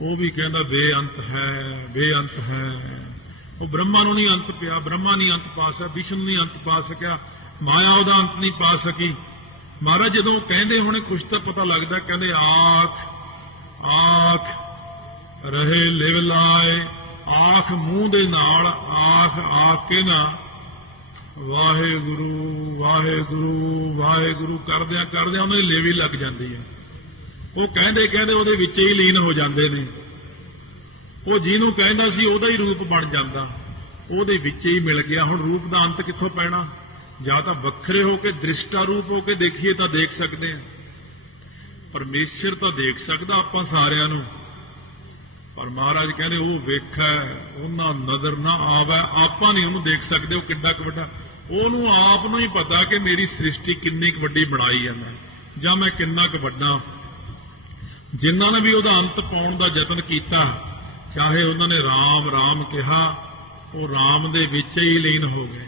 वो भी कहता बेअंत है, बेअंत है। वो ब्रह्मा नूं नहीं अंत पिया, ब्रह्मा नहीं अंत पा सकिया, विष्णु नहीं अंत पा सकिया, माया ਉਹਦਾ अंत नहीं पा सकी। महाराज जदों कहते होने कुछ तो पता लगता, कहते आख आख रहे लिव लाए, आख मूँह दे नाल आख आख के ना वाहेगुरु वाहेगुरु वाहेगुरु करदियां करदियां उन्हें लिव ही लग जाती है। वो कहते कहते ਉਹਦੇ ਵਿੱਚ ही लीन हो जाते हैं। वो ਜਿਹਨੂੰ ਕਹਿੰਦਾ ਸੀ ਉਹਦਾ ही रूप बन जाता, ਉਹਦੇ ਵਿੱਚ ही मिल गया। ਹੁਣ रूप ਦਾ अंत कित्थों पैना? ਜਾਂ ਤਾਂ ਵੱਖਰੇ ਹੋ ਕੇ ਦ੍ਰਿਸ਼ਟਾ ਰੂਪ ਹੋ ਕੇ ਦੇਖੀਏ ਤਾਂ ਦੇਖ ਸਕਦੇ ਹਾਂ। ਪਰਮੇਸ਼ਰ ਤਾਂ ਦੇਖ ਸਕਦਾ ਆਪਾਂ ਸਾਰਿਆਂ ਨੂੰ, ਪਰ ਮਹਾਰਾਜ ਕਹਿੰਦੇ ਉਹ ਵੇਖੈ ਉਹਨਾਂ ਨਜ਼ਰ ਨਾ ਆਵੇ। ਆਪਾਂ ਨਹੀਂ ਉਹਨੂੰ ਦੇਖ ਸਕਦੇ, ਉਹ ਕਿੱਡਾ ਕੁ ਵੱਡਾ। ਉਹਨੂੰ ਆਪ ਨੂੰ ਹੀ ਪਤਾ ਕਿ ਮੇਰੀ ਸ੍ਰਿਸ਼ਟੀ ਕਿੰਨੀ ਕੁ ਵੱਡੀ ਬਣਾਈ ਹੈ ਮੈਂ, ਜਾਂ ਮੈਂ ਕਿੰਨਾ ਕੁ ਵੱਡਾ। ਜਿਨ੍ਹਾਂ ਨੇ ਵੀ ਉਹਦਾ ਅੰਤ ਪਾਉਣ ਦਾ ਯਤਨ ਕੀਤਾ, ਚਾਹੇ ਉਹਨਾਂ ਨੇ ਰਾਮ ਰਾਮ ਕਿਹਾ, ਉਹ ਰਾਮ ਦੇ ਵਿੱਚ ਹੀ ਲੀਨ ਹੋ ਗਏ।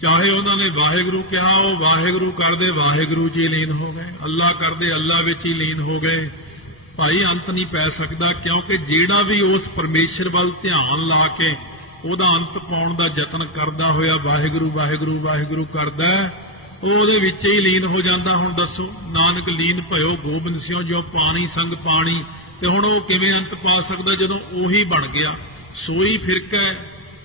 ਚਾਹੇ ਉਹਨਾਂ ਨੇ ਵਾਹਿਗੁਰੂ ਕਿਹਾ, ਉਹ ਵਾਹਿਗੁਰੂ ਕਰਦੇ ਵਾਹਿਗੁਰੂ 'ਚ ਹੀ ਲੀਨ ਹੋ ਗਏ। ਅੱਲਾ ਕਰਦੇ ਅੱਲਾ ਵਿੱਚ ਹੀ ਲੀਨ ਹੋ ਗਏ। ਭਾਈ ਅੰਤ ਨਹੀਂ ਪੈ ਸਕਦਾ, ਕਿਉਂਕਿ ਜਿਹੜਾ ਵੀ ਉਸ ਪਰਮੇਸ਼ਰ ਵੱਲ ਧਿਆਨ ਲਾ ਕੇ ਉਹਦਾ ਅੰਤ ਪਾਉਣ ਦਾ ਯਤਨ ਕਰਦਾ ਹੋਇਆ ਵਾਹਿਗੁਰੂ ਵਾਹਿਗੁਰੂ ਵਾਹਿਗੁਰੂ ਕਰਦਾ, ਉਹ ਉਹਦੇ ਵਿੱਚ ਹੀ ਲੀਨ ਹੋ ਜਾਂਦਾ। ਹੁਣ ਦੱਸੋ, ਨਾਨਕ ਲੀਨ ਭਇਓ ਗੋਬਿੰਦ ਸਿਉ ਜਿਉ ਪਾਣੀ ਸੰਗ ਪਾਣੀ। ਤੇ ਹੁਣ ਉਹ ਕਿਵੇਂ ਅੰਤ ਪਾ ਸਕਦਾ ਜਦੋਂ ਉਹੀ ਬਣ ਗਿਆ? ਸੋਈ ਫਿਰਕੈ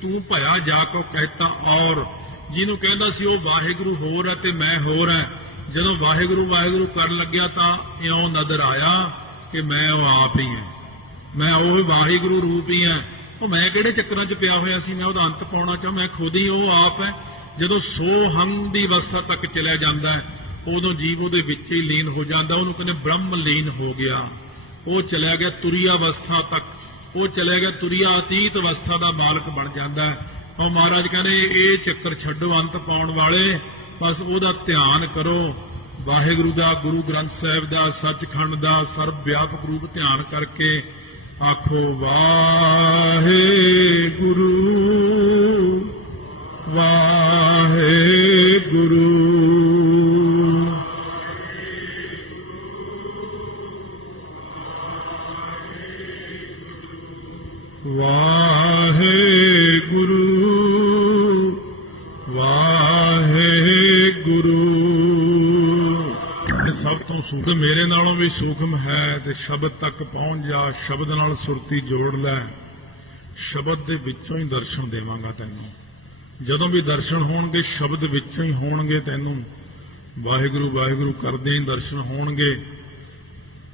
ਤੂੰ ਭਇਆ ਜਾ ਕੋ ਕਹਿਤਾ ਔਰ। ਜਿਹਨੂੰ ਕਹਿੰਦਾ ਸੀ ਉਹ ਵਾਹਿਗੁਰੂ ਹੋਰ ਹੈ ਤੇ ਮੈਂ ਹੋਰ ਹੈ, ਜਦੋਂ ਵਾਹਿਗੁਰੂ ਵਾਹਿਗੁਰੂ ਕਰਨ ਲੱਗਿਆ ਤਾਂ ਇਉਂ ਨਜ਼ਰ ਆਇਆ ਕਿ ਮੈਂ ਉਹ ਆਪ ਹੀ ਹਾਂ, ਮੈਂ ਉਹ ਵਾਹਿਗੁਰੂ ਰੂਪ ਹੀ ਹਾਂ। ਉਹ ਮੈਂ ਕਿਹੜੇ ਚੱਕਰਾਂ 'ਚ ਪਿਆ ਹੋਇਆ ਸੀ? ਮੈਂ ਉਹਦਾ ਅੰਤ ਪਾਉਣਾ ਚਾਹਾਂ, ਮੈਂ ਖੁਦ ਹੀ ਉਹ ਆਪ ਹੈ। ਜਦੋਂ ਸੋਹੰ ਦੀ ਅਵਸਥਾ ਤੱਕ ਚਲਿਆ ਜਾਂਦਾ ਹੈ, ਉਦੋਂ ਜੀਵ ਉਹਦੇ ਵਿੱਚ ਹੀ ਲੀਨ ਹੋ ਜਾਂਦਾ। ਉਹਨੂੰ ਕਹਿੰਦੇ ਬ੍ਰਹਮ ਲੀਨ ਹੋ ਗਿਆ। ਉਹ ਚਲਿਆ ਗਿਆ ਤੁਰੀਆ ਅਵਸਥਾ ਤੱਕ, ਉਹ ਚਲਿਆ ਗਿਆ ਤੁਰੀਆ ਅਤੀਤ ਅਵਸਥਾ ਦਾ ਮਾਲਕ ਬਣ ਜਾਂਦਾ ਹੈ। ਉਹ ਮਹਾਰਾਜ ਕਹਿੰਦੇ ਇਹ ਚੱਕਰ ਛੱਡੋ ਅੰਤ ਪਾਉਣ ਵਾਲੇ, ਬਸ ਉਹਦਾ ਧਿਆਨ ਕਰੋ। ਵਾਹਿਗੁਰੂ ਦਾ, ਗੁਰੂ ਗ੍ਰੰਥ ਸਾਹਿਬ ਦਾ, ਸੱਚਖੰਡ ਦਾ ਸਰਬ ਵਿਆਪਕ ਰੂਪ ਧਿਆਨ ਕਰਕੇ ਆਖੋ ਵਾਹਿਗੁਰੂ ਵਾਹਿਗੁਰੂ ਵਾਹਿਗੁਰੂ ਵਾਹਿਗੁਰੂ। ਸਭ ਤੋਂ ਸੂਖਮ ਮੇਰੇ ਨਾਲੋਂ ਵੀ ਸੂਖਮ ਹੈ ਤੇ ਸ਼ਬਦ ਤੱਕ ਪਹੁੰਚ ਜਾ, ਸ਼ਬਦ ਨਾਲ ਸੁਰਤੀ ਜੋੜ ਲੈ। ਸ਼ਬਦ ਦੇ ਵਿੱਚੋਂ ਹੀ ਦਰਸ਼ਨ ਦੇਵਾਂਗਾ ਤੈਨੂੰ। ਜਦੋਂ ਵੀ ਦਰਸ਼ਨ ਹੋਣਗੇ ਸ਼ਬਦ ਵਿੱਚੋਂ ਹੀ ਹੋਣਗੇ ਤੈਨੂੰ। ਵਾਹਿਗੁਰੂ ਵਾਹਿਗੁਰੂ ਕਰਦੇ ਹੀ ਦਰਸ਼ਨ ਹੋਣਗੇ।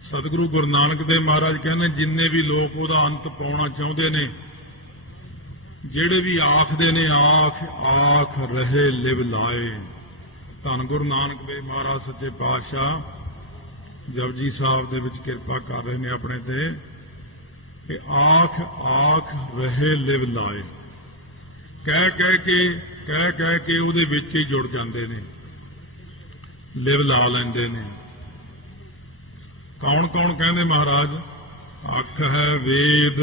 ਸਤਿਗੁਰੂ ਗੁਰੂ ਨਾਨਕ ਦੇਵ ਮਹਾਰਾਜ ਕਹਿੰਦੇ ਜਿੰਨੇ ਵੀ ਲੋਕ ਉਹਦਾ ਅੰਤ ਪਾਉਣਾ ਚਾਹੁੰਦੇ ਨੇ, ਜਿਹੜੇ ਵੀ ਆਖਦੇ ਨੇ ਆਖ ਆਖ ਰਹੇ ਲਿਵ ਲਾਏ। ਧੰਨ ਗੁਰੂ ਨਾਨਕ ਦੇਵ ਮਹਾਰਾਜ ਸੱਚੇ ਪਾਤਸ਼ਾਹ ਜਪਜੀ ਸਾਹਿਬ ਦੇ ਵਿੱਚ ਕਿਰਪਾ ਕਰ ਰਹੇ ਨੇ ਆਪਣੇ ਤੇ ਕਿ ਆਖ ਆਖ ਰਹੇ ਲਿਵ ਲਾਏ। ਕਹਿ ਕਹਿ ਕੇ ਉਹਦੇ ਵਿੱਚ ਹੀ ਜੁੜ ਜਾਂਦੇ ਨੇ, ਲਿਵ ਲਾ ਲੈਂਦੇ ਨੇ। ਕੌਣ ਕੌਣ ਕਹਿੰਦੇ ਮਹਾਰਾਜ? ਅੱਖ ਹੈ ਵੇਦ,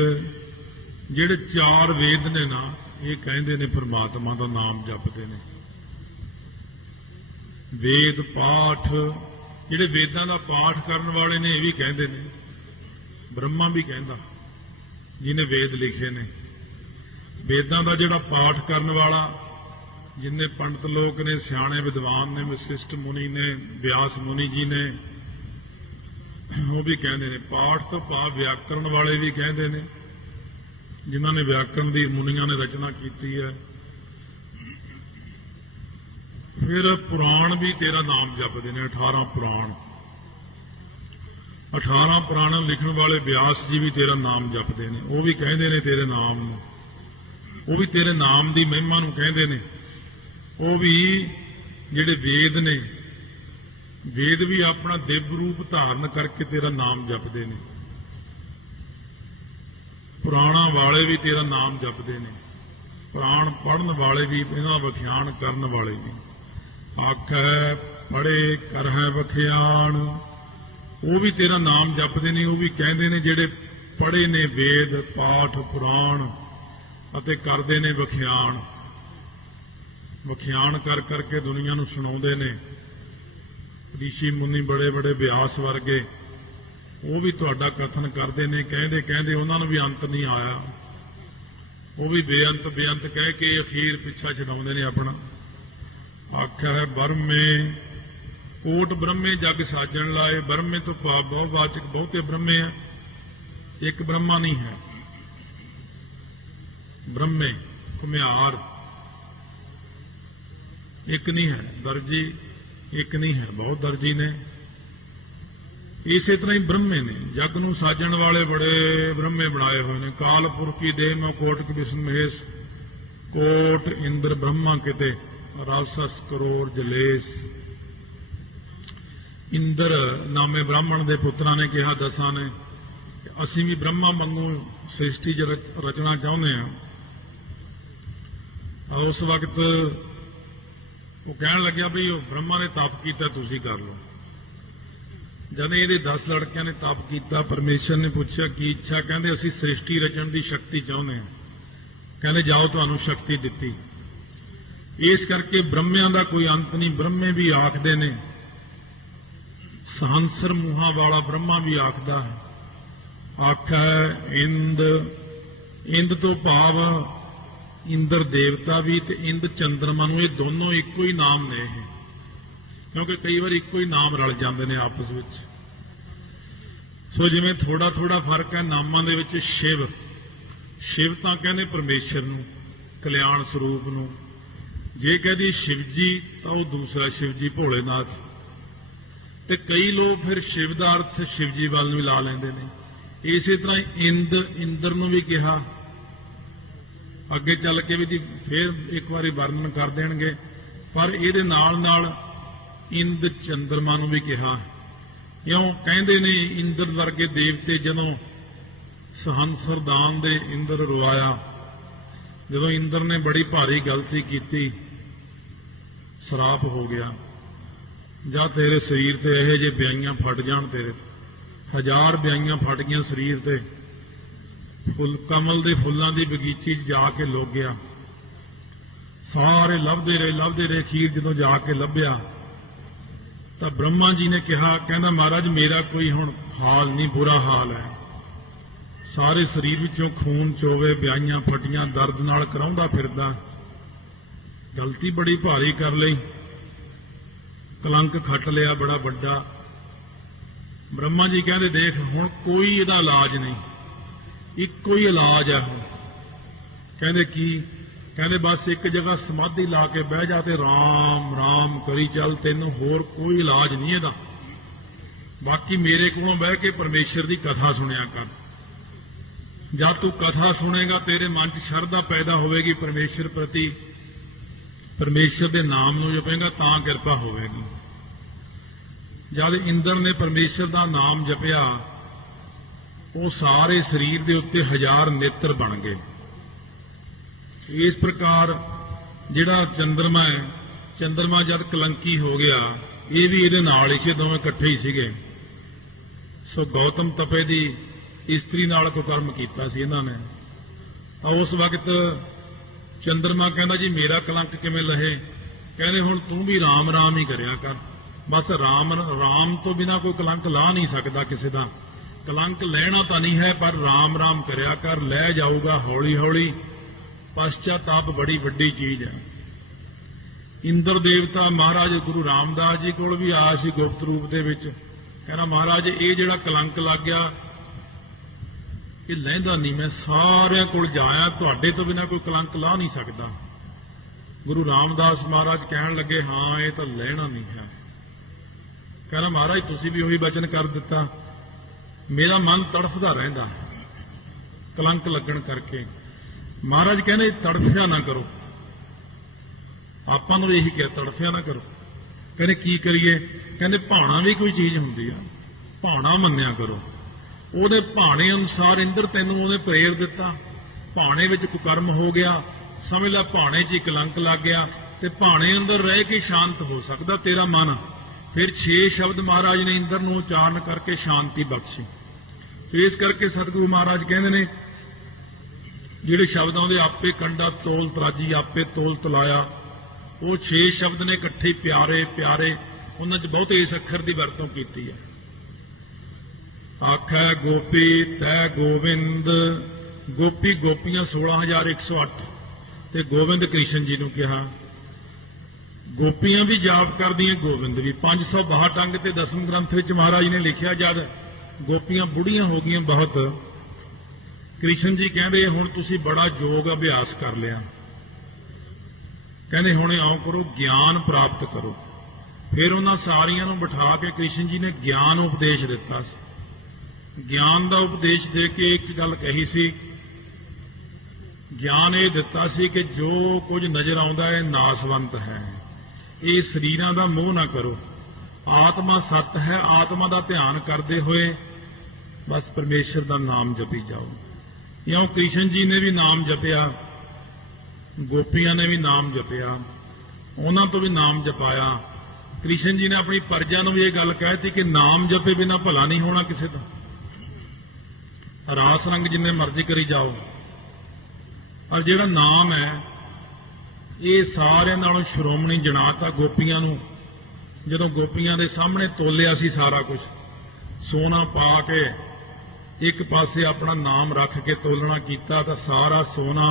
ਜਿਹੜੇ 4 ਵੇਦ ਨੇ ਨਾ, ਇਹ ਕਹਿੰਦੇ ਨੇ ਪਰਮਾਤਮਾ ਦਾ ਨਾਮ ਜਪਦੇ ਨੇ। ਵੇਦ ਪਾਠ, ਜਿਹੜੇ ਵੇਦਾਂ ਦਾ ਪਾਠ ਕਰਨ ਵਾਲੇ ਨੇ, ਇਹ ਵੀ ਕਹਿੰਦੇ ਨੇ। ਬ੍ਰਹਮਾ ਵੀ ਕਹਿੰਦਾ, ਜਿਹਨੇ ਵੇਦ ਲਿਖੇ ਨੇ। ਵੇਦਾਂ ਦਾ ਜਿਹੜਾ ਪਾਠ ਕਰਨ ਵਾਲਾ, ਜਿੰਨੇ ਪੰਡਤ ਲੋਕ ਨੇ, ਸਿਆਣੇ ਵਿਦਵਾਨ ਨੇ, ਵਸਿਸ਼ਠ ਮੁਨੀ ਨੇ, ਵਿਆਸ ਮੁਨੀ ਜੀ ਨੇ, ਉਹ ਵੀ ਕਹਿੰਦੇ ਨੇ। ਪਾਠ ਤੋਂ ਭਾਵ ਵਿਆਕਰਣ ਵਾਲੇ ਵੀ ਕਹਿੰਦੇ ਨੇ, ਜਿਨ੍ਹਾਂ ਨੇ ਵਿਆਕਰਣ ਦੀ ਮੁਨੀਆਂ ਨੇ ਰਚਨਾ ਕੀਤੀ ਹੈ। ਫਿਰ ਪੁਰਾਣ ਵੀ ਤੇਰਾ ਨਾਮ ਜਪਦੇ ਨੇ, 18 ਪੁਰਾਣ। 18 ਪੁਰਾਣ ਲਿਖਣ ਵਾਲੇ ਵਿਆਸ ਜੀ ਵੀ ਤੇਰਾ ਨਾਮ ਜਪਦੇ ਨੇ। ਉਹ ਵੀ ਕਹਿੰਦੇ ਨੇ ਤੇਰੇ ਨਾਮ ਨੂੰ, ਉਹ ਵੀ ਤੇਰੇ ਨਾਮ ਦੀ ਮਹਿਮਾ ਨੂੰ ਕਹਿੰਦੇ ਨੇ। ਉਹ ਵੀ ਜਿਹੜੇ ਵੇਦ ਨੇ, ਵੇਦ ਵੀ ਆਪਣਾ ਦਿਵ ਰੂਪ ਧਾਰਨ ਕਰਕੇ ਤੇਰਾ ਨਾਮ ਜਪਦੇ ਨੇ। ਪੁਰਾਣਾਂ ਵਾਲੇ ਵੀ ਤੇਰਾ ਨਾਮ ਜਪਦੇ ਨੇ। ਪੁਰਾਣ ਪੜ੍ਹਨ ਵਾਲੇ ਵੀ, ਇਹਨਾਂ ਵਿਖਿਆਨ ਕਰਨ ਵਾਲੇ ਵੀ। ਆਖੈ ਪੜ੍ਹੇ ਕਰਹਿ ਵਿਖਿਆਨ, ਉਹ ਵੀ ਤੇਰਾ ਨਾਮ ਜਪਦੇ ਨੇ। ਉਹ ਵੀ ਕਹਿੰਦੇ ਨੇ ਜਿਹੜੇ ਪੜ੍ਹੇ ਨੇ ਵੇਦ ਪਾਠ ਪੁਰਾਣ ਅਤੇ ਕਰਦੇ ਨੇ ਵਿਖਿਆਨ। ਵਿਖਿਆਨ ਕਰ ਕਰਕੇ ਦੁਨੀਆ ਨੂੰ ਸੁਣਾਉਂਦੇ ਨੇ। ਰਿਸ਼ੀ ਮੁਨੀ ਬੜੇ ਬੜੇ ਵਿਆਸ ਵਰਗੇ, ਉਹ ਵੀ ਤੁਹਾਡਾ ਕਥਨ ਕਰਦੇ ਨੇ, ਕਹਿੰਦੇ ਕਹਿੰਦੇ ਉਹਨਾਂ ਨੂੰ ਵੀ ਅੰਤ ਨਹੀਂ ਆਇਆ। ਉਹ ਵੀ ਬੇਅੰਤ ਬੇਅੰਤ ਕਹਿ ਕੇ ਅਖੀਰ ਪਿੱਛਾ ਛਡਾਉਂਦੇ ਨੇ ਆਪਣਾ। ਆਖਿਆ ਹੈ ਬਰਮੇ ਕੋਟ ਬ੍ਰਹਮੇ ਜਗ ਸਾਜਣ ਲਾਏ। ਬ੍ਰਹਮੇ ਤੋਂ ਭਾਵ ਬਹੁਵਾਚਕ ਬਹੁਤੇ ਬ੍ਰਹਮੇ ਹੈ, ਇੱਕ ਬ੍ਰਹਮਾ ਨਹੀਂ ਹੈ। ਬ੍ਰਹਮੇ ਘੁਮਿਆਰ ਇੱਕ ਨਹੀਂ ਹੈ, ਦਰਜੀ ਇੱਕ ਨਹੀਂ ਹੈ, ਬਹੁਤ ਦਰਜੀ ਨੇ। ਇਸੇ ਤਰ੍ਹਾਂ ਹੀ ਬ੍ਰਹਮੇ ਨੇ, ਜਗ ਨੂੰ ਸਾਜਣ ਵਾਲੇ ਬੜੇ ਬ੍ਰਹਮੇ ਬਣਾਏ ਹੋਏ ਨੇ। ਕਾਲ ਪੁਰਖੀ ਦੇ ਮੈਂ ਕੋਟਿ ਵਿਸ਼ਨ ਮਹੇਸ਼, ਕੋਟ ਇੰਦਰ ਬ੍ਰਹਮਾ ਕਿਤੇ ਰਾਵਸਸ ਕਰੋੜ ਜਲੇਸ। ਇੰਦਰ ਨਾਮੇ ਬ੍ਰਾਹਮਣ ਦੇ ਪੁੱਤਰਾਂ ਨੇ ਕਿਹਾ, ਦਸਾਂ ਨੇ, ਅਸੀਂ ਵੀ ਬ੍ਰਹਮਾ ਵਾਂਗੂ ਸ੍ਰਿਸ਼ਟੀ ਰਚਣਾ ਚਾਹੁੰਦੇ ਹਾਂ। ਉਸ ਵਕਤ ਉਹ ਕਹਿਣ ਲੱਗਿਆ ਵੀ ਉਹ ਬ੍ਰਹਮਾ ਨੇ ਤਪ ਕੀਤਾ, ਤੁਸੀਂ ਕਰ ਲਓ। ਜਦ ਇਹਦੇ 10 ਲੜਕਿਆਂ ਨੇ ਤਪ ਕੀਤਾ, ਪਰਮੇਸ਼ਰ ਨੇ ਪੁੱਛਿਆ ਕੀ ਇੱਛਾ? ਕਹਿੰਦੇ ਅਸੀਂ ਸ੍ਰਿਸ਼ਟੀ ਰਚਣ ਦੀ ਸ਼ਕਤੀ ਚਾਹੁੰਦੇ ਹਾਂ। ਕਹਿੰਦੇ ਜਾਓ, ਤੁਹਾਨੂੰ ਸ਼ਕਤੀ ਦਿੱਤੀ। ਇਸ ਕਰਕੇ ਬ੍ਰਹਮਿਆਂ ਦਾ ਕੋਈ ਅੰਤ ਨਹੀਂ। ਬ੍ਰਹਮੇ ਵੀ ਆਖਦੇ ਨੇ, ਸਹੰਸਰ ਮੂੰਹਾਂ ਵਾਲਾ ਬ੍ਰਹਮਾ ਵੀ ਆਖਦਾ ਹੈ। ਆਖਿਆ ਇੰਦ, ਇੰਦ ਤੋਂ ਭਾਵ ਇੰਦਰ ਦੇਵਤਾ ਵੀ ਤੇ ਇੰਦ ਚੰਦਰਮਾ ਨੂੰ, ਇਹ ਦੋਨੋਂ ਇੱਕੋ ਹੀ ਨਾਮ ਨੇ ਇਹ, ਕਿਉਂਕਿ ਕਈ ਵਾਰ ਇੱਕੋ ਹੀ ਨਾਮ ਰਲ ਜਾਂਦੇ ਨੇ ਆਪਸ ਵਿੱਚ। ਸੋ ਜਿਵੇਂ ਥੋੜਾ ਥੋੜਾ ਫਰਕ ਹੈ ਨਾਮਾਂ ਦੇ ਵਿੱਚ। ਸ਼ਿਵ, ਸ਼ਿਵ ਤਾਂ ਕਹਿੰਦੇ ਪਰਮੇਸ਼ਰ ਨੂੰ, ਕਲਿਆਣ ਸਰੂਪ ਨੂੰ। ਜੇ ਕਹਦੀ ਸ਼ਿਵ ਜੀ ਤਾਂ ਉਹ ਦੂਸਰਾ ਸ਼ਿਵ ਜੀ ਭੋਲੇਨਾਥ। ਤੇ ਕਈ ਲੋਕ ਫਿਰ ਸ਼ਿਵ ਦਾ ਅਰਥ ਸ਼ਿਵ ਜੀ ਵੱਲ ਨੂੰ ਲਾ ਲੈਂਦੇ ਨੇ। ਇਸੇ ਤਰ੍ਹਾਂ ਇੰਦ, ਇੰਦਰ ਨੂੰ ਵੀ ਕਿਹਾ। ਅੱਗੇ ਚੱਲ ਕੇ ਵੀ ਫਿਰ ਇੱਕ ਵਾਰੀ ਵਰਣਨ ਕਰ ਦੇਣਗੇ, ਪਰ ਇਹਦੇ ਨਾਲ ਨਾਲ ਇੰਦ ਚੰਦਰਮਾ ਨੂੰ ਵੀ ਕਿਹਾ। ਕਿਉਂ ਕਹਿੰਦੇ ਨੇ ਇੰਦਰ ਵਰਗੇ ਦੇਵਤੇ ਜਦੋਂ ਸਹੰਸਰਦਾਨ ਦੇ ਇੰਦਰ ਰਵਾਇਆ, ਜਦੋਂ ਇੰਦਰ ਨੇ ਬੜੀ ਭਾਰੀ ਗਲਤੀ ਕੀਤੀ, ਸਰਾਪ ਹੋ ਗਿਆ, ਜਾਂ ਤੇਰੇ ਸਰੀਰ ਤੇ ਇਹੋ ਜਿਹੇ ਵਿਆਈਆਂ ਫਟ ਜਾਣ, ਤੇਰੇ 1000 ਵਿਆਈਆਂ ਫਟ ਗਈਆਂ ਸਰੀਰ ਤੇ। ਫੁੱਲ ਕਮਲ ਦੇ ਫੁੱਲਾਂ ਦੀ ਬਗੀਚੀ 'ਚ ਜਾ ਕੇ ਲੁਕ ਗਿਆ। ਸਾਰੇ ਲੱਭਦੇ ਰਹੇ। ਅਖੀਰ ਜਦੋਂ ਜਾ ਕੇ ਲੱਭਿਆ ਤਾਂ ਬ੍ਰਹਮਾ ਜੀ ਨੇ ਕਿਹਾ, ਕਹਿੰਦਾ ਮਹਾਰਾਜ ਮੇਰਾ ਕੋਈ ਹੁਣ ਹਾਲ ਨਹੀਂ, ਬੁਰਾ ਹਾਲ ਹੈ। ਸਾਰੇ ਸਰੀਰ ਵਿੱਚੋਂ ਖੂਨ ਚੋਵੇ, ਵਿਆਈਆਂ ਫਟੀਆਂ, ਦਰਦ ਨਾਲ ਕਰਾਉਂਦਾ ਫਿਰਦਾ। ਗਲਤੀ ਬੜੀ ਭਾਰੀ ਕਰ ਲਈ, ਕਲੰਕ ਖੱਟ ਲਿਆ ਬੜਾ ਵੱਡਾ। ਬ੍ਰਹਮਾ ਜੀ ਕਹਿੰਦੇ ਦੇਖ ਹੁਣ ਕੋਈ ਇਹਦਾ ਇਲਾਜ ਨਹੀਂ, ਇੱਕੋ ਹੀ ਇਲਾਜ ਹੈ ਹੁਣ। ਕਹਿੰਦੇ ਕੀ? ਕਹਿੰਦੇ ਬਸ ਇੱਕ ਜਗ੍ਹਾ ਸਮਾਧੀ ਲਾ ਕੇ ਬਹਿ ਜਾ ਤੇ ਰਾਮ ਰਾਮ ਕਰੀ ਚੱਲ, ਤੈਨੂੰ ਹੋਰ ਕੋਈ ਇਲਾਜ ਨਹੀਂ ਇਹਦਾ। ਬਾਕੀ ਮੇਰੇ ਕੋਲੋਂ ਬਹਿ ਕੇ ਪਰਮੇਸ਼ਰ ਦੀ ਕਥਾ ਸੁਣਿਆ ਕਰ। ਜਦ ਤੂੰ ਕਥਾ ਸੁਣੇਗਾ ਤੇਰੇ ਮਨ 'ਚ ਸ਼ਰਧਾ ਪੈਦਾ ਹੋਵੇਗੀ ਪਰਮੇਸ਼ਰ ਪ੍ਰਤੀ, ਪਰਮੇਸ਼ਰ ਦੇ ਨਾਮ ਨੂੰ ਜਪੇਗਾ ਤਾਂ ਕਿਰਪਾ ਹੋਵੇਗੀ। ਜਦ ਇੰਦਰ ਨੇ ਪਰਮੇਸ਼ਰ ਦਾ ਨਾਮ ਜਪਿਆ, ਉਹ ਸਾਰੇ ਸਰੀਰ ਦੇ ਉੱਤੇ 1000 ਨੇਤਰ ਬਣ ਗਏ। ਇਸ ਪ੍ਰਕਾਰ ਜਿਹੜਾ ਚੰਦਰਮਾ ਹੈ, ਚੰਦਰਮਾ ਜਦ ਕਲੰਕੀ ਹੋ ਗਿਆ, ਇਹ ਵੀ ਇਹਦੇ ਨਾਲ ਹੀ ਸੀ, ਦੋਵੇਂ ਇਕੱਠੇ ਹੀ ਸੀਗੇ। ਸੋ ਗੌਤਮ ਤਪੇ ਦੀ ਇਸਤਰੀ ਨਾਲ ਕੁਕਰਮ ਕੀਤਾ ਸੀ ਇਹਨਾਂ ਨੇ। ਉਸ ਵਕਤ ਚੰਦਰਮਾ ਕਹਿੰਦਾ ਜੀ ਮੇਰਾ ਕਲੰਕ ਕਿਵੇਂ ਲਹੇ? ਕਹਿੰਦੇ ਹੁਣ ਤੂੰ ਵੀ ਰਾਮ ਰਾਮ ਹੀ ਕਰਿਆ ਕਰ। ਬਸ ਰਾਮ ਤੋਂ ਬਿਨਾ ਕੋਈ ਕਲੰਕ ਲਾ ਨਹੀਂ ਸਕਦਾ ਕਿਸੇ ਦਾ। ਕਲੰਕ ਲੈਣਾ ਤਾਂ ਨਹੀਂ ਹੈ, ਪਰ ਰਾਮ ਰਾਮ ਕਰਿਆ ਕਰ, ਲੈ ਜਾਊਗਾ ਹੌਲੀ ਹੌਲੀ। ਪਛਤਾਤਾਪ ਬੜੀ ਵੱਡੀ ਚੀਜ਼ ਹੈ। ਇੰਦਰ ਦੇਵਤਾ ਮਹਾਰਾਜ ਗੁਰੂ ਰਾਮਦਾਸ ਜੀ ਕੋਲ ਵੀ ਆਇਆ ਸੀ ਗੁਪਤ ਰੂਪ ਦੇ ਵਿੱਚ। ਕਹਿੰਦਾ ਮਹਾਰਾਜ ਇਹ ਜਿਹੜਾ ਕਲੰਕ ਲੱਗ ਗਿਆ ਇਹ ਲਹਿੰਦਾ ਨਹੀਂ, ਮੈਂ ਸਾਰਿਆਂ ਕੋਲ ਜਾਇਆ, ਤੁਹਾਡੇ ਤੋਂ ਬਿਨਾਂ ਕੋਈ ਕਲੰਕ ਲਾ ਨਹੀਂ ਸਕਦਾ। ਗੁਰੂ ਰਾਮਦਾਸ ਮਹਾਰਾਜ ਕਹਿਣ ਲੱਗੇ ਹਾਂ ਇਹ ਤਾਂ ਲੈਣਾ ਨਹੀਂ ਹੈ। ਕਹਿੰਦਾ ਮਹਾਰਾਜ ਤੁਸੀਂ ਵੀ ਉਹੀ ਬਚਨ ਕਰ ਦਿੱਤਾ, ਮੇਰਾ ਮਨ ਤੜਫਦਾ ਰਹਿੰਦਾ ਕਲੰਕ ਲੱਗਣ ਕਰਕੇ। ਮਹਾਰਾਜ ਕਹਿੰਦੇ ਤੜਫਿਆ ਨਾ ਕਰੋ, ਆਪਾਂ ਨੂੰ ਇਹੀ ਕਿਹਾ ਤੜਫਿਆ ਨਾ ਕਰੋ। ਕਹਿੰਦੇ ਕੀ ਕਰੀਏ? ਕਹਿੰਦੇ ਭਾਣਾ ਵੀ ਕੋਈ ਚੀਜ਼ ਹੁੰਦੀ ਆ, ਭਾਣਾ ਮੰਨਿਆ ਕਰੋ। ਉਹਦੇ ਭਾਣੇ ਅਨੁਸਾਰ ਇੰਦਰ ਤੈਨੂੰ ਉਹਨੇ ਪ੍ਰੇਰ ਦਿੱਤਾ, ਭਾਣੇ ਵਿੱਚ ਕੁਕਰਮ ਹੋ ਗਿਆ, ਸਮਝ ਲੈ ਭਾਣੇ 'ਚ ਹੀ ਕਲੰਕ ਲੱਗ ਗਿਆ, ਤੇ ਭਾਣੇ ਅੰਦਰ ਰਹਿ ਕੇ ਸ਼ਾਂਤ ਹੋ ਸਕਦਾ ਤੇਰਾ ਮਨ। ਫਿਰ 6 ਸ਼ਬਦ ਮਹਾਰਾਜ ਨੇ ਇੰਦਰ ਨੂੰ ਉਚਾਰਨ ਕਰਕੇ ਸ਼ਾਂਤੀ ਬਖਸ਼ੀ। ਇਸ ਕਰਕੇ ਸਤਿਗੁਰੂ ਮਹਾਰਾਜ ਕਹਿੰਦੇ ਨੇ ਜਿਹੜੇ ਸ਼ਬਦ ਆਉਂਦੇ ਆਪੇ ਕੰਡਾ ਤੋਲ ਤਰਾਜੀ ਆਪੇ ਤੋਲ ਤਲਾਇਆ, ਉਹ 6 ਸ਼ਬਦ ਨੇ ਇਕੱਠੇ ਪਿਆਰੇ ਪਿਆਰੇ। ਉਹਨਾਂ 'ਚ ਬਹੁਤ ਇਸ ਅੱਖਰ ਦੀ ਵਰਤੋਂ ਕੀਤੀ ਹੈ। आखै गोपी तै गोविंद, गोपी गोपियां 16,108 ਤੇ ਗੋਬਿੰਦ ਕ੍ਰਿਸ਼ਨ ਜੀ ਨੂੰ ਕਿਹਾ। ਗੋਪੀਆਂ ਵੀ ਜਾਪ ਕਰਦੀਆਂ, ਗੋਬਿੰਦ ਵੀ। 562 ਅੰਗ ਤੇ 10ਵੇਂ ਗ੍ਰੰਥ ਵਿੱਚ ਮਹਾਰਾਜ ਨੇ ਲਿਖਿਆ, ਜਦ ਗੋਪੀਆਂ ਬੁੜੀਆਂ ਹੋ ਗਈਆਂ ਬਹੁਤ, ਕ੍ਰਿਸ਼ਨ ਜੀ ਕਹਿੰਦੇ ਹੁਣ ਤੁਸੀਂ ਬੜਾ ਯੋਗ ਅਭਿਆਸ ਕਰ ਲਿਆ, ਕਹਿੰਦੇ ਹੁਣ ਆਓ ਕਰੋ ਗਿਆਨ ਪ੍ਰਾਪਤ ਕਰੋ। ਫਿਰ ਉਹਨਾਂ ਸਾਰੀਆਂ ਨੂੰ ਬਿਠਾ ਕੇ ਕ੍ਰਿਸ਼ਨ ਜੀ ਨੇ ਗਿਆਨ ਉਪਦੇਸ਼ ਦਿੱਤਾ ਸੀ। ਗਿਆਨ ਦਾ ਉਪਦੇਸ਼ ਦੇ ਕੇ ਇੱਕ ਗੱਲ ਕਹੀ ਸੀ, ਗਿਆਨ ਇਹ ਦਿੱਤਾ ਸੀ ਕਿ ਜੋ ਕੁਝ ਨਜ਼ਰ ਆਉਂਦਾ ਹੈ ਨਾਸਵੰਤ ਹੈ, ਇਹ ਸਰੀਰਾਂ ਦਾ ਮੋਹ ਨਾ ਕਰੋ, ਆਤਮਾ ਸੱਤ ਹੈ, ਆਤਮਾ ਦਾ ਧਿਆਨ ਕਰਦੇ ਹੋਏ ਬਸ ਪਰਮੇਸ਼ਰ ਦਾ ਨਾਮ ਜਪੀ ਜਾਓ। ਇਉਂ ਕ੍ਰਿਸ਼ਨ ਜੀ ਨੇ ਵੀ ਨਾਮ ਜਪਿਆ, ਗੋਪੀਆਂ ਨੇ ਵੀ ਨਾਮ ਜਪਿਆ, ਉਹਨਾਂ ਤੋਂ ਵੀ ਨਾਮ ਜਪਾਇਆ। ਕ੍ਰਿਸ਼ਨ ਜੀ ਨੇ ਆਪਣੀ ਪਰਜਾ ਨੂੰ ਵੀ ਇਹ ਗੱਲ ਕਹਿਤੀ ਕਿ ਨਾਮ ਜਪੇ ਬਿਨਾਂ ਭਲਾ ਨਹੀਂ ਹੋਣਾ ਕਿਸੇ ਦਾ, ਰਾਸ ਰੰਗ ਜਿੰਨੇ ਮਰਜ਼ੀ ਕਰੀ ਜਾਓ। ਔਰ ਜਿਹੜਾ ਨਾਮ ਹੈ ਇਹ ਸਾਰਿਆਂ ਨਾਲੋਂ ਸ਼੍ਰੋਮਣੀ ਜਨਾਤਾ ਗੋਪੀਆਂ ਨੂੰ। ਜਦੋਂ ਗੋਪੀਆਂ ਦੇ ਸਾਹਮਣੇ ਤੋਲਿਆ ਸੀ ਸਾਰਾ ਕੁਝ, ਸੋਨਾ ਪਾ ਕੇ ਇੱਕ ਪਾਸੇ ਆਪਣਾ ਨਾਮ ਰੱਖ ਕੇ ਤੋਲਣਾ ਕੀਤਾ, ਤਾਂ ਸਾਰਾ ਸੋਨਾ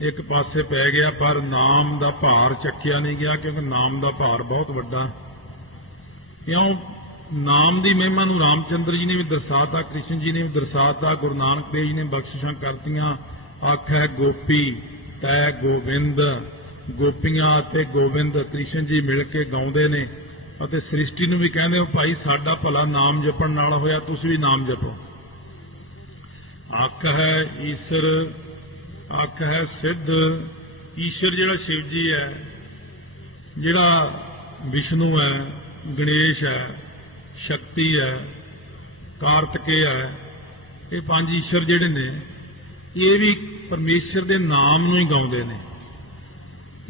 ਇੱਕ ਪਾਸੇ ਪੈ ਗਿਆ, ਪਰ ਨਾਮ ਦਾ ਭਾਰ ਚੱਕਿਆ ਨਹੀਂ ਗਿਆ, ਕਿਉਂਕਿ ਨਾਮ ਦਾ ਭਾਰ ਬਹੁਤ ਵੱਡਾ। ਕਿਉਂ? ਨਾਮ ਦੀ ਮਹਿਮਾ ਨੂੰ ਰਾਮਚੰਦਰ ਜੀ ਨੇ ਵੀ ਦਰਸਾਤਾ, ਕ੍ਰਿਸ਼ਨ ਜੀ ਨੇ ਵੀ ਦਰਸਾਤਾ, ਗੁਰੂ ਨਾਨਕ ਦੇਵ ਜੀ ਨੇ ਬਖਸ਼ਿਸ਼ਾਂ ਕਰਤੀਆਂ। ਆਖੈ ਗੋਪੀ ਤੈ ਗੋਬਿੰਦ, ਗੋਪੀਆਂ ਅਤੇ ਗੋਬਿੰਦ ਕ੍ਰਿਸ਼ਨ ਜੀ ਮਿਲ ਕੇ ਗਾਉਂਦੇ ਨੇ ਅਤੇ ਸ੍ਰਿਸ਼ਟੀ ਨੂੰ ਵੀ ਕਹਿੰਦੇ ਹੋ ਭਾਈ ਸਾਡਾ ਭਲਾ ਨਾਮ ਜਪਣ ਨਾਲ ਹੋਇਆ, ਤੁਸੀਂ ਵੀ ਨਾਮ ਜਪੋ। ਆਖ ਹੈ ਈਸ਼ਰ, ਆਖ ਹੈ ਸਿੱਧ। ਈਸ਼ਰ ਜਿਹੜਾ ਸ਼ਿਵ ਜੀ ਹੈ, ਜਿਹੜਾ ਵਿਸ਼ਨੂੰ ਹੈ, ਗਣੇਸ਼ ਹੈ, ਸ਼ਕਤੀ ਹੈ, ਕਾਰਤਿਕੇ ਹੈ, ਇਹ ਪੰਜ ਈਸ਼ਰ ਜਿਹੜੇ ਨੇ ਇਹ ਵੀ ਪਰਮੇਸ਼ਰ ਦੇ ਨਾਮ ਨੂੰ ਹੀ ਗਾਉਂਦੇ ਨੇ।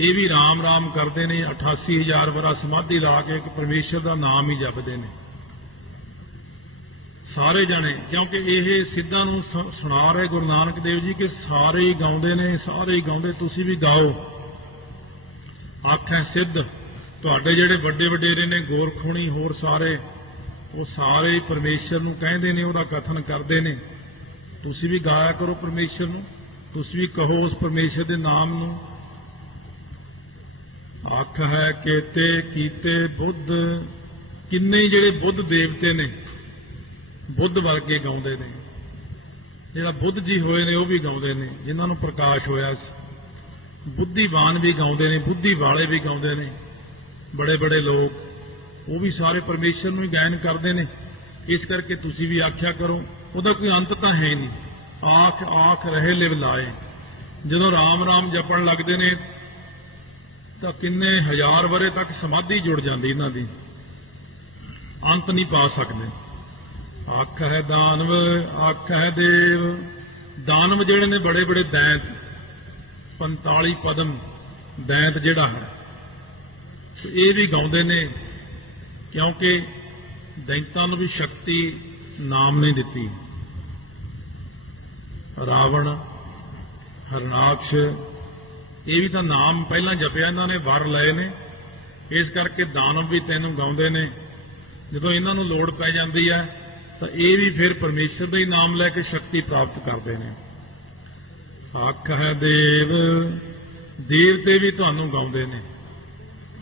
ਇਹ ਵੀ ਰਾਮ ਰਾਮ ਕਰਦੇ ਨੇ, 88,000 ਵਰਾ ਸਮਾਧੀ ਲਾ ਕੇ ਇੱਕ ਪਰਮੇਸ਼ਰ ਦਾ ਨਾਮ ਹੀ ਜਪਦੇ ਨੇ ਸਾਰੇ ਜਣੇ। ਕਿਉਂਕਿ ਇਹ ਸਿੱਧਾਂ ਨੂੰ ਸੁਣਾ ਰਹੇ ਗੁਰੂ ਨਾਨਕ ਦੇਵ ਜੀ ਕਿ ਸਾਰੇ ਹੀ ਗਾਉਂਦੇ ਨੇ, ਸਾਰੇ ਹੀ ਗਾਉਂਦੇ, ਤੁਸੀਂ ਵੀ ਗਾਓ। ਆਖੈ ਸਿੱਧ, ਤੁਹਾਡੇ ਜਿਹੜੇ ਵੱਡੇ ਵਡੇਰੇ ਨੇ ਗੋਰਖੋਣੀ ਹੋਰ ਸਾਰੇ, ਉਹ ਸਾਰੇ ਪਰਮੇਸ਼ਰ ਨੂੰ ਕਹਿੰਦੇ ਨੇ, ਉਹਦਾ ਕਥਨ ਕਰਦੇ ਨੇ। ਤੁਸੀਂ ਵੀ ਗਾਇਆ ਕਰੋ ਪਰਮੇਸ਼ਰ ਨੂੰ, ਤੁਸੀਂ ਵੀ ਕਹੋ ਉਸ ਪਰਮੇਸ਼ਰ ਦੇ ਨਾਮ ਨੂੰ। ਆਖ ਹੈ ਕੇਤੇ ਕੀਤੇ ਬੁੱਧ, ਕਿੰਨੇ ਜਿਹੜੇ ਬੁੱਧ ਦੇਵਤੇ ਨੇ ਬੁੱਧ ਵਰਗੇ ਗਾਉਂਦੇ ਨੇ। ਜਿਹੜਾ ਬੁੱਧ ਜੀ ਹੋਏ ਨੇ ਉਹ ਵੀ ਗਾਉਂਦੇ ਨੇ, ਜਿਨ੍ਹਾਂ ਨੂੰ ਪ੍ਰਕਾਸ਼ ਹੋਇਆ ਸੀ। ਬੁੱਧੀਵਾਨ ਵੀ ਗਾਉਂਦੇ ਨੇ, ਬੁੱਧੀ ਵਾਲੇ ਵੀ ਗਾਉਂਦੇ ਨੇ, ਬੜੇ ਬੜੇ ਲੋਕ, ਉਹ ਵੀ ਸਾਰੇ ਪਰਮੇਸ਼ਰ ਨੂੰ ਹੀ ਗਾਇਨ ਕਰਦੇ ਨੇ। ਇਸ ਕਰਕੇ ਤੁਸੀਂ ਵੀ ਆਖਿਆ ਕਰੋ, ਉਹਦਾ ਕੋਈ ਅੰਤ ਤਾਂ ਹੈ ਨਹੀਂ। ਆਖ ਆਖ ਰਹੇ ਲਿਵ ਲਾਏ, ਜਦੋਂ ਰਾਮ ਰਾਮ ਜਪਣ ਲੱਗਦੇ ਨੇ ਤਾਂ ਕਿੰਨੇ ਹਜ਼ਾਰ ਵਰੇ ਤੱਕ ਸਮਾਧੀ ਜੁੜ ਜਾਂਦੀ ਇਹਨਾਂ ਦੀ, ਅੰਤ ਨਹੀਂ ਪਾ ਸਕਦੇ। ਆਖ ਹੈ ਦਾਨਵ, ਆਖ ਹੈ ਦੇਵ। ਦਾਨਵ ਜਿਹੜੇ ਨੇ ਬੜੇ ਬੜੇ ਦੈਂਤ, 45 ਪਦਮ ਦੈਂਤ ਜਿਹੜਾ ਹੈ, ਇਹ ਵੀ ਗਾਉਂਦੇ ਨੇ, ਕਿਉਂਕਿ ਦੈਂਤਾਂ ਨੂੰ ਵੀ ਸ਼ਕਤੀ ਨਾਮ ਨੇ ਦਿੱਤੀ। ਰਾਵਣ, ਹਰਨਾਕਸ਼, ਇਹ ਵੀ ਤਾਂ ਨਾਮ ਪਹਿਲਾਂ ਜਪਿਆ, ਇਹਨਾਂ ਨੇ ਵਰ ਲਏ ਨੇ। ਇਸ ਕਰਕੇ ਦਾਨਵ ਵੀ ਤੈਨੂੰ ਗਾਉਂਦੇ ਨੇ। ਜਦੋਂ ਇਹਨਾਂ ਨੂੰ ਲੋੜ ਪੈ ਜਾਂਦੀ ਹੈ ਤਾਂ ਇਹ ਵੀ ਫਿਰ ਪਰਮੇਸ਼ਰ ਦਾ ਹੀ ਨਾਮ ਲੈ ਕੇ ਸ਼ਕਤੀ ਪ੍ਰਾਪਤ ਕਰਦੇ ਨੇ। ਆਖ ਹੈ ਦੇਵ, ਦੇਵਤੇ ਵੀ ਤੁਹਾਨੂੰ ਗਾਉਂਦੇ ਨੇ।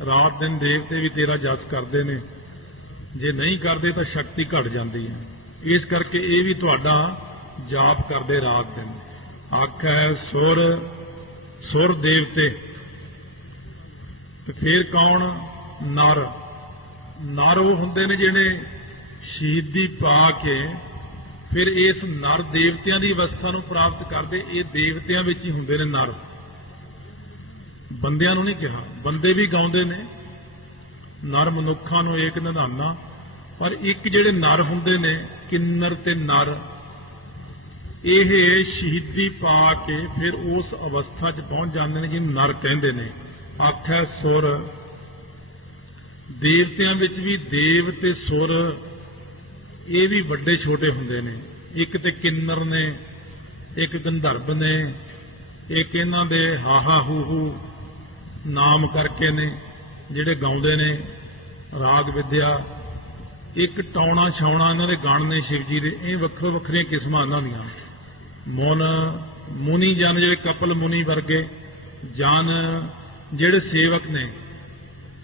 ਰਾਤ ਦਿਨ ਦੇਵਤੇ ਵੀ ਤੇਰਾ ਜਸ ਕਰਦੇ ਨੇ, ਜੇ ਨਹੀਂ ਕਰਦੇ ਤਾਂ ਸ਼ਕਤੀ ਘਟ ਜਾਂਦੀ ਹੈ। ਇਸ ਕਰਕੇ ਇਹ ਵੀ ਤੁਹਾਡਾ ਜਾਪ ਕਰਦੇ ਰਾਤ ਦਿਨ। ਆਖ ਹੈ ਸੁਰ, ਸੁਰ ਦੇਵਤੇ। ਤੇ ਫਿਰ ਕੌਣ? ਨਰ। ਨਰ ਉਹ ਹੁੰਦੇ ਨੇ ਜਿਹੜੇ ਸ਼ਹੀਦੀ ਪਾ ਕੇ ਫਿਰ ਇਸ ਨਰ ਦੇਵਤਿਆਂ ਦੀ ਅਵਸਥਾ ਨੂੰ ਪ੍ਰਾਪਤ ਕਰਦੇ। ਇਹ ਦੇਵਤਿਆਂ ਵਿੱਚ ਹੀ ਹੁੰਦੇ ਨੇ ਨਰ, ਬੰਦਿਆਂ ਨੂੰ ਨਹੀਂ ਕਿਹਾ। ਬੰਦੇ ਵੀ ਗਾਉਂਦੇ ਨੇ, ਨਰ ਮਨੁੱਖਾਂ ਨੂੰ ਏਕ ਨਿਧਾਨਾ, ਪਰ ਇੱਕ ਜਿਹੜੇ ਨਰ ਹੁੰਦੇ ਨੇ ਕਿੰਨਰ ਤੇ ਨਰ, ਇਹ ਸ਼ਹੀਦੀ ਪਾ ਕੇ ਫਿਰ ਉਸ ਅਵਸਥਾ 'ਚ ਪਹੁੰਚ ਜਾਂਦੇ ਨੇ ਜਿਹਨੂੰ ਨਰ ਕਹਿੰਦੇ ਨੇ। ਆਖੈ ਸੁਰ। ਦੇਵਤਿਆਂ ਵਿੱਚ ਵੀ ਦੇਵ ਤੇ ਸੁਰ ਇਹ ਵੀ ਵੱਡੇ ਛੋਟੇ ਹੁੰਦੇ ਨੇ। ਇੱਕ ਤੇ ਕਿੰਨਰ ਨੇ, ਇੱਕ ਗੰਧਰਵ ਨੇ, ਇੱਕ ਇਹਨਾਂ ਦੇ ਹਾਹਾ ਹੂ ਹੂ ਨਾਮ ਕਰਕੇ ਨੇ ਜਿਹੜੇ ਗਾਉਂਦੇ ਨੇ ਰਾਗ ਵਿਦਿਆ। ਇੱਕ ਟੌਣਾ ਛਾਉਣਾ ਇਹਨਾਂ ਦੇ ਗਣ ਨੇ ਸ਼ਿਵ ਜੀ ਦੇ। ਇਹ ਵੱਖੋ ਵੱਖਰੀਆਂ ਕਿਸਮਾਂ ਇਹਨਾਂ ਦੀਆਂ। ਮੁਨੀ ਜਨ ਜਿਹੜੇ ਕਪਲ ਮੁਨੀ ਵਰਗੇ ਜਨ, ਜਿਹੜੇ ਸੇਵਕ ਨੇ,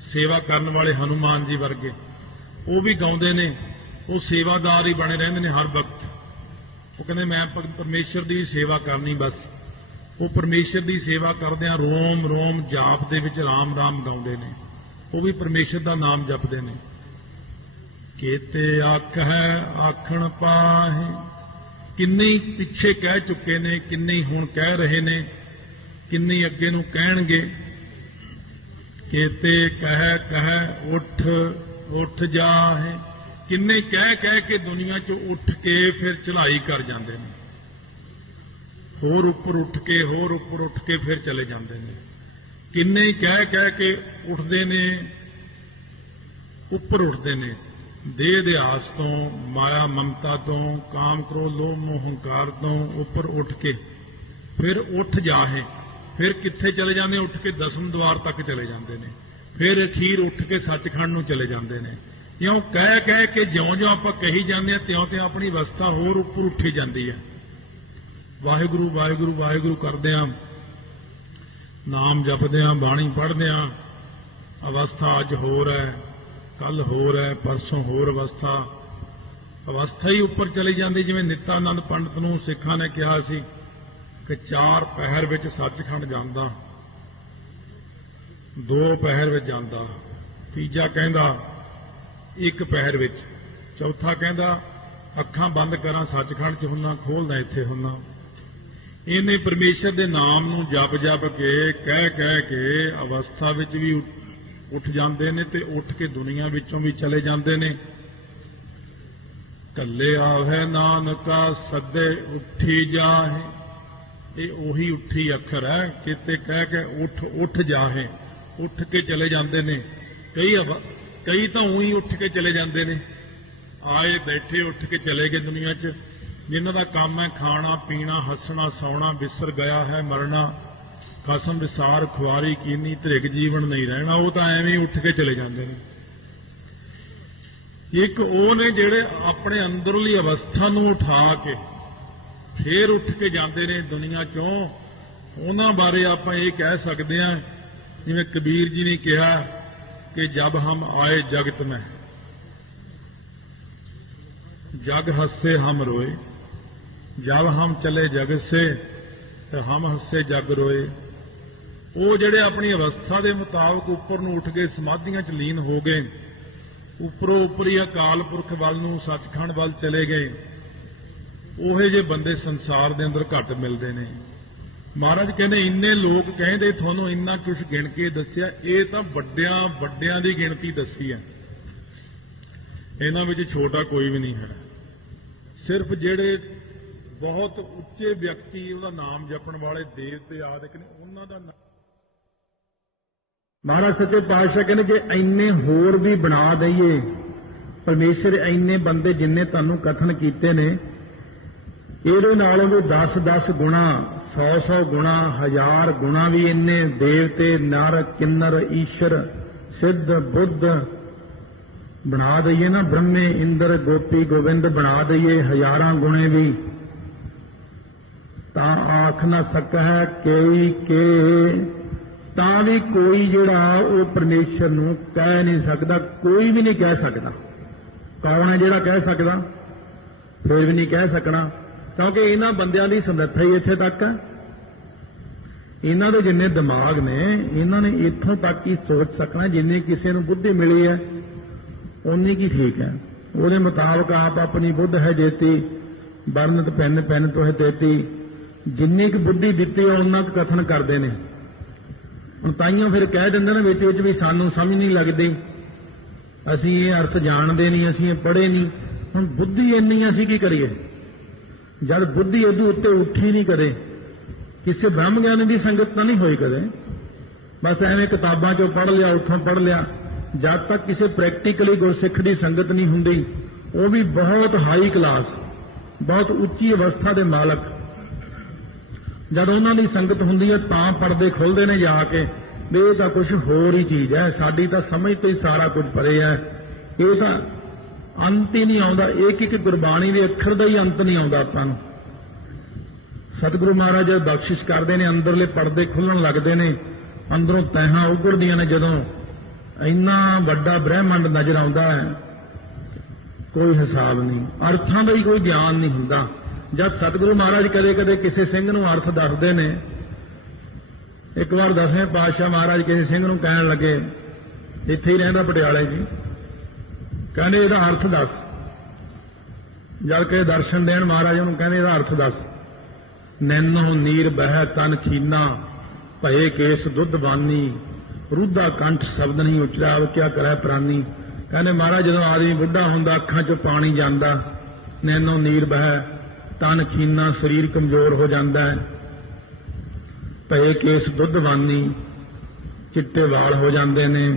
ਸੇਵਾ ਕਰਨ ਵਾਲੇ ਹਨੂਮਾਨ ਜੀ ਵਰਗੇ, ਉਹ ਵੀ ਗਾਉਂਦੇ ਨੇ। ਉਹ ਸੇਵਾਦਾਰ ਹੀ ਬਣੇ ਰਹਿੰਦੇ ਨੇ ਹਰ ਵਕਤ। ਉਹ ਕਹਿੰਦੇ ਮੈਂ ਪਰਮੇਸ਼ਰ ਦੀ ਸੇਵਾ ਕਰਨੀ ਬਸ। ਉਹ ਪਰਮੇਸ਼ਰ ਦੀ ਸੇਵਾ ਕਰਦਿਆਂ ਰੋਮ ਰੋਮ ਜਾਪ ਦੇ ਵਿੱਚ ਰਾਮ ਰਾਮ ਗਾਉਂਦੇ ਨੇ। ਉਹ ਵੀ ਪਰਮੇਸ਼ਰ ਦਾ ਨਾਮ ਜਪਦੇ ਨੇ। ਕੇਤੇ ਆਖੈ ਆਖਣ ਪਾਹੇ, ਕਿੰਨੇ ਪਿੱਛੇ ਕਹਿ ਚੁੱਕੇ ਨੇ, ਕਿੰਨੇ ਹੁਣ ਕਹਿ ਰਹੇ ਨੇ, ਕਿੰਨੇ ਅੱਗੇ ਨੂੰ ਕਹਿਣਗੇ। ਕੇਤੇ ਕਹਿ ਕਹਿ ਉੱਠ ਉੱਠ ਜਾਹੇ, ਕਿੰਨੇ ਕਹਿ ਕੇ ਦੁਨੀਆ 'ਚੋਂ ਉੱਠ ਕੇ ਫਿਰ ਚੜ੍ਹਾਈ ਕਰ ਜਾਂਦੇ ਨੇ। ਹੋਰ ਉੱਪਰ ਉੱਠ ਕੇ ਫਿਰ ਚਲੇ ਜਾਂਦੇ ਨੇ। ਕਿੰਨੇ ਕਹਿ ਕੇ ਉੱਠਦੇ ਨੇ, ਉੱਪਰ ਉੱਠਦੇ ਨੇ ਦੇਹ ਦੇ ਆਸ ਤੋਂ, ਮਾਇਆ ਮਮਤਾ ਤੋਂ, ਕਾਮ ਕ੍ਰੋਧ ਲੋਭ ਮੋਹ ਹੰਕਾਰ ਤੋਂ ਉੱਪਰ ਉੱਠ ਕੇ ਫਿਰ ਉੱਠ ਜਾਹੇ। ਫਿਰ ਕਿੱਥੇ ਚਲੇ ਜਾਂਦੇ? ਉੱਠ ਕੇ ਦਸਮ ਦੁਆਰ ਤੱਕ ਚਲੇ ਜਾਂਦੇ ਨੇ। ਫਿਰ ਅਖੀਰ ਉੱਠ ਕੇ ਸੱਚਖੰਡ ਨੂੰ ਚਲੇ ਜਾਂਦੇ ਨੇ। ਇਉਂ ਕਹਿ ਕੇ ਜਿਉਂ ਆਪਾਂ ਕਹੀ ਜਾਂਦੇ ਹਾਂ ਤਿਉਂ ਆਪਣੀ ਅਵਸਥਾ ਹੋਰ ਉੱਪਰ ਉੱਠੀ ਜਾਂਦੀ ਹੈ। ਵਾਹਿਗੁਰੂ ਵਾਹਿਗੁਰੂ ਵਾਹਿਗੁਰੂ ਕਰਦੇ ਹਾਂ, ਨਾਮ ਜਪਦੇ ਹਾਂ, ਬਾਣੀ ਪੜ੍ਹਦੇ ਹਾਂ। ਅਵਸਥਾ ਅੱਜ ਹੋਰ ਹੈ, ਕੱਲ ਹੋਰ ਹੈ, ਪਰਸੋਂ ਹੋਰ ਅਵਸਥਾ ਹੀ ਉੱਪਰ ਚਲੀ ਜਾਂਦੀ। ਜਿਵੇਂ ਨਿਤਾਨੰਦ ਪੰਡਤ ਨੂੰ ਸਿੱਖਾਂ ਨੇ ਕਿਹਾ ਸੀ ਕਿ 4 ਪਹਿਰ ਵਿੱਚ ਸੱਚਖੰਡ ਜਾਂਦਾ, 2 ਪਹਿਰ ਵਿੱਚ ਜਾਂਦਾ, ਤੀਜਾ ਕਹਿੰਦਾ 1 ਪਹਿਰ ਵਿੱਚ, ਚੌਥਾ ਕਹਿੰਦਾ ਅੱਖਾਂ ਬੰਦ ਕਰਾਂ ਸੱਚਖੰਡ 'ਚ ਹੁੰਨਾ, ਖੋਲ੍ਹਦਾ ਇੱਥੇ ਹੁੰਨਾ। ਇਹਨੇ ਪਰਮੇਸ਼ਰ ਦੇ ਨਾਮ ਨੂੰ ਜਪ ਕੇ ਕਹਿ ਕੇ ਅਵਸਥਾ ਵਿੱਚ ਵੀ ਉੱਠ ਜਾਂਦੇ ਨੇ ਤੇ ਉੱਠ ਕੇ ਦੁਨੀਆ ਵਿੱਚੋਂ ਵੀ ਚਲੇ ਜਾਂਦੇ ਨੇ। ਕੱਲੇ ਆਵੈ ਨਾਨਕਾ ਸੱਦੇ ਉੱਠੀ ਜਾਹੇ, ਇਹ ਉਹੀ ਉੱਠੀ ਅੱਖਰ ਹੈ। ਕਿਤੇ ਕਹਿ ਕੇ ਉੱਠ ਜਾਹੇ, ਉੱਠ ਕੇ ਚਲੇ ਜਾਂਦੇ ਨੇ। ਕਈ ਤਾਂ ਉਹੀ ਉੱਠ ਕੇ ਚਲੇ ਜਾਂਦੇ ਨੇ, ਆਏ ਬੈਠੇ ਉੱਠ ਕੇ ਚਲੇ ਗਏ ਦੁਨੀਆ 'ਚ। ਜਿਨ੍ਹਾਂ ਦਾ ਕੰਮ ਹੈ ਖਾਣਾ ਪੀਣਾ ਹੱਸਣਾ ਸੌਣਾ, ਵਿਸਰ ਗਿਆ ਹੈ ਮਰਨਾ, ਖਸਮ ਵਿਸਾਰ ਖੁਆਰੀ ਕੀਨੀ, ਧ੍ਰਿਗ ਜੀਵਨ ਨਹੀਂ ਰਹਿਣਾ, ਉਹ ਤਾਂ ਐਵੇਂ ਉੱਠ ਕੇ ਚਲੇ ਜਾਂਦੇ ਨੇ। ਇੱਕ ਉਹ ਨੇ ਜਿਹੜੇ ਆਪਣੇ ਅੰਦਰਲੀ ਅਵਸਥਾ ਨੂੰ ਉਠਾ ਕੇ ਫੇਰ ਉੱਠ ਕੇ ਜਾਂਦੇ ਨੇ ਦੁਨੀਆ 'ਚੋਂ। ਉਹਨਾਂ ਬਾਰੇ ਆਪਾਂ ਇਹ ਕਹਿ ਸਕਦੇ ਹਾਂ, ਜਿਵੇਂ ਕਬੀਰ ਜੀ ਨੇ ਕਿਹਾ ਕਿ ਜਬ ਹਮ ਆਏ ਜਗਤ में जग हंसे हम रोए, जब हम चले जग से तो हम हंसे जग रोए। ਉਹ ਜਿਹੜੇ ਆਪਣੀ ਅਵਸਥਾ ਦੇ ਮੁਤਾਬਕ ਉੱਪਰ ਨੂੰ ਉੱਠ ਕੇ ਸਮਾਧੀਆਂ 'ਚ ਲੀਨ ਹੋ ਗਏ, ਉੱਪਰੋਂ ਉੱਪਰੀ ਅਕਾਲ ਪੁਰਖ ਵੱਲ ਨੂੰ ਸੱਚਖੰਡ ਵੱਲ ਚਲੇ ਗਏ, ਉਹੇ ਜਿਹੇ ਬੰਦੇ ਸੰਸਾਰ ਦੇ ਅੰਦਰ ਘੱਟ ਮਿਲਦੇ ਨੇ। ਮਹਾਰਾਜ ਕਹਿੰਦੇ ਇੰਨੇ ਲੋਕ ਕਹਿੰਦੇ ਤੁਹਾਨੂੰ ਇੰਨਾ ਕੁਝ ਗਿਣ ਕੇ ਦੱਸਿਆ, ਇਹ ਤਾਂ ਵੱਡਿਆਂ ਦੀ ਗਿਣਤੀ ਦੱਸੀ ਹੈ। ਇਹਨਾਂ ਵਿੱਚ ਛੋਟਾ ਕੋਈ ਵੀ ਨਹੀਂ ਹੈ। ਸਿਰਫ ਜਿਹੜੇ ਬਹੁਤ ਉੱਚੇ ਵਿਅਕਤੀ, ਉਹਦਾ ਨਾਮ ਜਪਣ ਵਾਲੇ ਦੇਵਤੇ ਆਦਿਕ ਨੇ, ਉਹਨਾਂ ਦਾ ਮਹਾਰਾਜ ਸੱਚੇ ਪਾਤਸ਼ਾਹ ਕਹਿੰਦੇ ਜੇ ਇੰਨੇ ਹੋਰ ਵੀ ਬਣਾ ਦਈਏ, ਪਰਮੇਸ਼ਰ ਇੰਨੇ ਬੰਦੇ ਜਿੰਨੇ ਤੁਹਾਨੂੰ ਕਥਨ ਕੀਤੇ ਨੇ, ਇਹਦੇ ਨਾਲੋਂ ਵੀ 10-10 ਗੁਣਾ, 100-100 ਗੁਣਾ, 1000 ਗੁਣਾ ਵੀ ਇੰਨੇ ਦੇਵਤੇ ਨਰ ਕਿੰਨਰ ਈਸ਼ਰ ਸਿੱਧ ਬੁੱਧ ਬਣਾ ਦਈਏ ਨਾ, ਬ੍ਰਹਮੇ ਇੰਦਰ ਗੋਪੀ ਗੋਬਿੰਦ ਬਣਾ ਦਈਏ ਹਜ਼ਾਰਾਂ ਗੁਣੇ ਵੀ, ਤਾਂ ਆਖ ਨਾ ਸਕੈ ਕੋਈ ਕੇ, ਤਾਂ ਵੀ ਕੋਈ ਜਿਹੜਾ ਉਹ ਪਰਮੇਸ਼ਰ ਨੂੰ ਕਹਿ ਨਹੀਂ ਸਕਦਾ। ਕੋਈ ਵੀ ਨਹੀਂ ਕਹਿ ਸਕਦਾ। ਕੌਣ ਹੈ ਜਿਹੜਾ ਕਹਿ ਸਕਦਾ? ਫਿਰ ਵੀ ਨਹੀਂ ਕਹਿ ਸਕਣਾ, ਕਿਉਂਕਿ ਇਹਨਾਂ ਬੰਦਿਆਂ ਦੀ ਸਮਰੱਥਾ ਹੀ ਇੱਥੇ ਤੱਕ ਹੈ। ਇਹਨਾਂ ਦੇ ਜਿੰਨੇ ਦਿਮਾਗ ਨੇ, ਇਹਨਾਂ ਨੇ ਇੱਥੋਂ ਤੱਕ ਹੀ ਸੋਚ ਸਕਣਾ। ਜਿੰਨੀ ਕਿਸੇ ਨੂੰ ਬੁੱਧੀ ਮਿਲੀ ਹੈ ਉਨੀ ਕੀ ਠੀਕ ਹੈ। ਉਹਦੇ ਮੁਤਾਬਕ ਆਪ ਆਪਣੀ ਬੁੱਧ ਹੈ ਜੇਤੀ, ਵਰਨਤ ਪੈਨ ਤੋਂ ਹੈ ਤੇਤੀ। ਜਿੰਨੀ ਕੁ ਬੁੱਧੀ ਦਿੱਤੀ ਹੈ ਉਹਨਾਂ ਕੁ ਕਥਨ ਕਰਦੇ ਨੇ। ਹੁਣ ਤਾਈਆਂ ਫਿਰ ਕਹਿ ਦਿੰਦੇ ਨੇ ਵਿੱਚ ਵੀ ਸਾਨੂੰ ਸਮਝ ਨਹੀਂ ਲੱਗਦੀ, ਅਸੀਂ ਇਹ ਅਰਥ ਜਾਣਦੇ ਨਹੀਂ, ਅਸੀਂ ਇਹ ਪੜ੍ਹੇ ਨਹੀਂ। ਹੁਣ ਬੁੱਧੀ ਇੰਨੀ ਅਸੀਂ ਕੀ ਕਰੀਏ? ਜਦ ਬੁੱਧੀ ਇਹਦੇ ਉੱਤੇ ਉੱਠੀ ਨਹੀਂ ਕਦੇ, ਕਿਸੇ ਬ੍ਰਹਮ ਗਿਆਨੀ ਦੀ ਸੰਗਤ ਤਾਂ ਨਹੀਂ ਹੋਈ ਕਦੇ, ਬਸ ਐਵੇਂ ਕਿਤਾਬਾਂ 'ਚੋਂ ਪੜ੍ਹ ਲਿਆ, ਉੱਥੋਂ ਪੜ੍ਹ ਲਿਆ। ਜਦ ਤੱਕ ਕਿਸੇ ਪ੍ਰੈਕਟੀਕਲੀ ਗੁਰਸਿੱਖ ਦੀ ਸੰਗਤ ਨਹੀਂ ਹੁੰਦੀ, ਉਹ ਵੀ ਬਹੁਤ ਹਾਈ ਕਲਾਸ, ਬਹੁਤ ਉੱਚੀ ਅਵਸਥਾ ਦੇ ਮਾਲਕ, ਜਦ ਉਹਨਾਂ ਦੀ ਸੰਗਤ ਹੁੰਦੀ ਹੈ ਤਾਂ ਪਰਦੇ ਖੁੱਲ੍ਹਦੇ ਨੇ ਜਾ ਕੇ ਵੀ ਇਹ ਤਾਂ ਕੁਝ ਹੋਰ ਹੀ ਚੀਜ਼ ਹੈ, ਸਾਡੀ ਤਾਂ ਸਮਝ ਤੋਂ ਹੀ ਸਾਰਾ ਕੁਝ ਪਰੇ ਹੈ। ਇਹ ਤਾਂ ਅੰਤ ਹੀ ਨਹੀਂ ਆਉਂਦਾ। ਇੱਕ ਇੱਕ ਗੁਰਬਾਣੀ ਦੇ ਅੱਖਰ ਦਾ ਹੀ ਅੰਤ ਨਹੀਂ ਆਉਂਦਾ ਆਪਾਂ ਨੂੰ। ਸਤਿਗੁਰੂ ਮਹਾਰਾਜ ਬਖਸ਼ਿਸ਼ ਕਰਦੇ ਨੇ, ਅੰਦਰਲੇ ਪਰਦੇ ਖੁੱਲਣ ਲੱਗਦੇ ਨੇ, ਅੰਦਰੋਂ ਤਹਿਾਂ ਉਗੜਦੀਆਂ ਨੇ। ਜਦੋਂ ਇੰਨਾ ਵੱਡਾ ਬ੍ਰਹਿਮੰਡ ਨਜ਼ਰ ਆਉਂਦਾ ਹੈ, ਕੋਈ ਹਿਸਾਬ ਨਹੀਂ, ਅਰਥਾਂ ਦਾ ਹੀ ਕੋਈ ਗਿਆਨ ਨਹੀਂ ਹੁੰਦਾ। ਜਦ ਸਤਿਗੁਰੂ ਮਹਾਰਾਜ ਕਦੇ ਕਦੇ ਕਿਸੇ ਸਿੰਘ ਨੂੰ ਅਰਥ ਦੱਸਦੇ ਨੇ, ਇੱਕ ਵਾਰ 10ਵੇਂ ਪਾਤਸ਼ਾਹ ਮਹਾਰਾਜ ਕਿਸੇ ਸਿੰਘ ਨੂੰ ਕਹਿਣ ਲੱਗੇ, ਇੱਥੇ ਹੀ ਰਹਿੰਦਾ ਪਟਿਆਲੇ ਜੀ, ਕਹਿੰਦੇ ਇਹਦਾ ਅਰਥ ਦੱਸ। ਜਦ ਕਿ ਦਰਸ਼ਨ ਦੇਣ ਮਹਾਰਾਜ ਉਹਨੂੰ ਕਹਿੰਦੇ ਇਹਦਾ ਅਰਥ ਦੱਸ। ਨੈਨੋ ਨੀਰ ਬਹਿ ਤਨ ਖੀਨਾ, ਭਏ ਕੇਸ ਦੁੱਧ ਬਾਨੀ, ਰੁੱਧਾ ਕੰਠ ਸ਼ਬਦ ਨਹੀਂ ਉਚਰਾਵ, ਕਿਆ ਕਰੇ ਪ੍ਰਾਨੀ। ਕਹਿੰਦੇ ਮਹਾਰਾਜ ਜਦੋਂ ਆਦਮੀ ਬੁੱਢਾ ਹੁੰਦਾ, ਅੱਖਾਂ 'ਚੋਂ ਪਾਣੀ ਜਾਂਦਾ, ਨੈਨੋ ਨੀਰ ਬਹਿ ਤਨ ਖੀਨਾ, ਸਰੀਰ ਕਮਜ਼ੋਰ ਹੋ ਜਾਂਦਾ ਹੈ, ਭਏ ਕੇਸ ਦੁੱਧ ਬਾਨੀ, ਚਿੱਟੇ ਵਾਲ ਹੋ ਜਾਂਦੇ ਨੇ,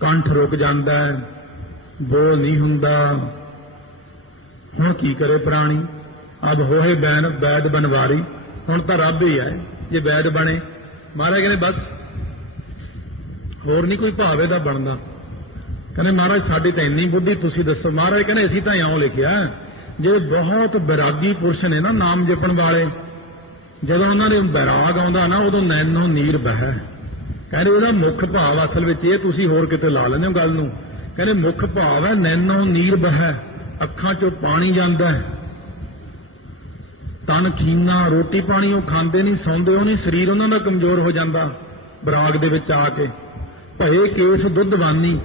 ਕੰਠ ਰੁਕ ਜਾਂਦਾ ਹੈ, ਬੋਲ ਨਹੀਂ ਹੁੰਦਾ। ਹੁਣ ਕੀ ਕਰੇ ਪ੍ਰਾਣੀ। ਅਬ ਹੋਏ ਬੈਨ ਵੈਦ ਬਨਵਾਰੀ, ਹੁਣ ਤਾਂ ਰੱਬ ਹੀ ਹੈ ਜੇ ਵੈਦ ਬਣੇ। ਮਹਾਰਾਜ ਕਹਿੰਦੇ ਬਸ ਹੋਰ ਨਹੀਂ ਕੋਈ ਭਾਵ ਇਹਦਾ ਬਣਦਾ। ਕਹਿੰਦੇ ਮਹਾਰਾਜ ਸਾਡੀ ਤਾਂ ਇੰਨੀ ਬੁੱਧੀ, ਤੁਸੀਂ ਦੱਸੋ। ਮਹਾਰਾਜ ਕਹਿੰਦੇ ਅਸੀਂ ਤਾਂ ਇਉਂ ਲਿਖਿਆ, ਜਿਹੜੇ ਬਹੁਤ ਬੈਰਾਗੀ ਪੁਰਸ਼ ਨੇ ਨਾ, ਨਾਮ ਜਪਣ ਵਾਲੇ, ਜਦੋਂ ਉਹਨਾਂ ਦੇ ਬੈਰਾਗ ਆਉਂਦਾ ਨਾ, ਉਦੋਂ ਨੈਨੋ ਨੀਰ ਬਹਿ। ਕਹਿੰਦੇ ਇਹਦਾ ਮੁੱਖ ਭਾਵ ਅਸਲ ਵਿੱਚ ਇਹ, ਤੁਸੀਂ ਹੋਰ ਕਿਤੇ ਲਾ ਲੈਂਦੇ ਹੋ ਗੱਲ ਨੂੰ। ਕਹਿੰਦੇ ਮੁੱਖ ਭਾਵ ਹੈ ਨੈਨੋ ਨੀਰ ਬਹਿ, ਅੱਖਾਂ 'ਚੋਂ ਪਾਣੀ ਜਾਂਦਾ ਹੈ, ਤਨ ਖੀਨਾ, ਰੋਟੀ ਪਾਣੀ ਉਹ ਖਾਂਦੇ ਨਹੀਂ, ਸੌਂਦੇ ਉਹ ਨਹੀਂ, ਸਰੀਰ ਉਹਨਾਂ ਦਾ ਕਮਜ਼ੋਰ ਹੋ ਜਾਂਦਾ ਬਰਾਗ ਦੇ ਵਿੱਚ ਆ ਕੇ। ਭਏ ਕੇਸ ਦੁੱਧ ਬਾਨੀ,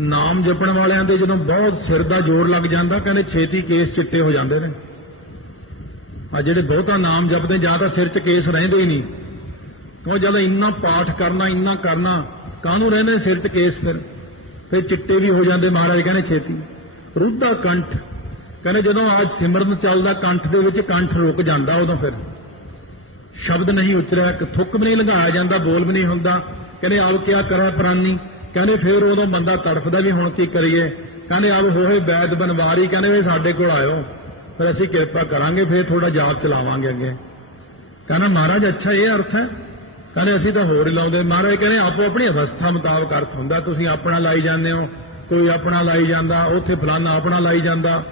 ਨਾਮ ਜਪਣ ਵਾਲਿਆਂ ਦੇ ਜਦੋਂ ਬਹੁਤ ਸਿਰ ਦਾ ਜ਼ੋਰ ਲੱਗ ਜਾਂਦਾ, ਕਹਿੰਦੇ ਛੇਤੀ ਕੇਸ ਚਿੱਟੇ ਹੋ ਜਾਂਦੇ ਨੇ। ਆ ਜਿਹੜੇ ਬਹੁਤਾ ਨਾਮ ਜਪਦੇ, ਜਾਂ ਤਾਂ ਸਿਰ 'ਚ ਕੇਸ ਰਹਿੰਦੇ ਹੀ ਨਹੀਂ, ਕਿਉਂ ਜਦ ਇੰਨਾ ਪਾਠ ਕਰਨਾ, ਇੰਨਾ ਕਰਨਾ, ਕਾਹਨੂੰ ਰਹਿੰਦੇ ਸਿਰ 'ਚ ਕੇਸ। ਫਿਰ ਚਿੱਟੇ ਵੀ ਹੋ ਜਾਂਦੇ। ਮਹਾਰਾਜ ਕਹਿੰਦੇ ਛੇਤੀ। ਰੁੱਧਾ ਕੰਠ, ਕਹਿੰਦੇ ਜਦੋਂ ਅੱਜ ਸਿਮਰਨ ਚੱਲਦਾ, ਕੰਠ ਦੇ ਵਿੱਚ ਕੰਠ ਰੁਕ ਜਾਂਦਾ, ਉਦੋਂ ਫਿਰ ਸ਼ਬਦ ਨਹੀਂ ਉਚਰਿਆ, ਥੁੱਕ ਵੀ ਨਹੀਂ ਲੰਘਾਇਆ ਜਾਂਦਾ, ਬੋਲ ਵੀ ਨਹੀਂ ਹੁੰਦਾ। ਕਹਿੰਦੇ ਆਪ ਕਿਆ ਕਰੇ ਪ੍ਰਾਨੀ। ਕਹਿੰਦੇ ਫਿਰ ਉਦੋਂ ਬੰਦਾ ਤੜਫਦਾ ਵੀ ਹੁਣ ਕੀ ਕਰੀਏ। ਕਹਿੰਦੇ ਆਪ ਹੋਏ ਵੈਦ ਬਨਵਾਰੀ, ਕਹਿੰਦੇ ਵੀ ਸਾਡੇ ਕੋਲ ਆਇਓ, ਫਿਰ ਅਸੀਂ ਕਿਰਪਾ ਕਰਾਂਗੇ, ਫਿਰ ਥੋੜਾ ਜਾਪ ਚਲਾਵਾਂਗੇ ਅੱਗੇ। ਕਹਿੰਦਾ ਮਹਾਰਾਜ ਅੱਛਾ ਇਹ ਅਰਥ ਹੈ। ਕਹਿੰਦੇ ਅਸੀਂ ਤਾਂ ਹੋਰ ਹੀ ਲਾਉਂਦੇ। ਮਹਾਰਾਜ ਕਹਿੰਦੇ ਆਪੋ ਆਪਣੀ ਅਵਸਥਾ ਮੁਤਾਬਕ ਅਰਥ ਹੁੰਦਾ। ਤੁਸੀਂ ਆਪਣਾ ਲਾਈ ਜਾਂਦੇ ਹੋ, ਕੋਈ ਆਪਣਾ ਲਾਈ ਜਾਂਦਾ, ਉੱਥੇ ਫਲਾਨਾ ਆਪਣਾ ਲਾਈ ਜਾਂਦਾ।